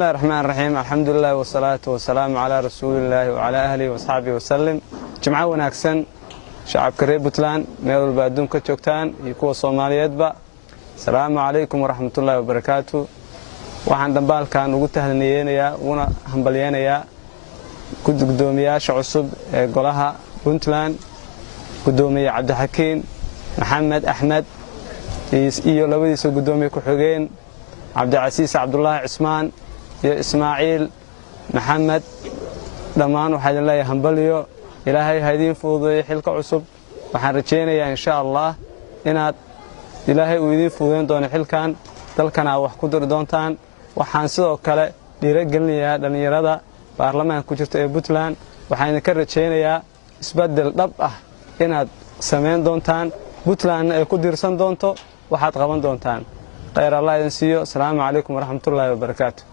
الله الرحمن الرحيم الحمد لله والصلاة والسلام على رسول الله وعلى أهله وصحبه وسلم جمعة وناكسن شعب كريم بوتلاند ميل البادون كتشوكتان يكون الصوماليات با السلام عليكم ورحمة الله وبركاته waxaan dambaalkan ugu tahniyeenayaa una hambalyeenayaa gudoomiyaasha cusub ee golaha Puntland gudoomiye Cabdixakiin Maxamed Axmed iyo labadiisa gudoomiye ku xigeen Asad Cismaan iyo Ismaaciil Maxamed dhamaan waxaan leeyahay hambalyo ilaahay haydin fududeeyo xilka cusub waxaan rajeynayaa insha Allah inaad ilaahay u idin fududeyn doono xilkan dalkana wax ku dir doontaan waxaan sidoo kale dhiirigelinayaa dhalinyarada baarlamaanka ku jirta ee Puntland waxaan ka rajeynayaa isbedel dhab ah inaad sameyn doontaan Puntland ay ku dirsan doonto waxaad qaban doontaan khayr Allah idin siiyo assalaamu calaykum waraxmatullaahi wabarakaatuh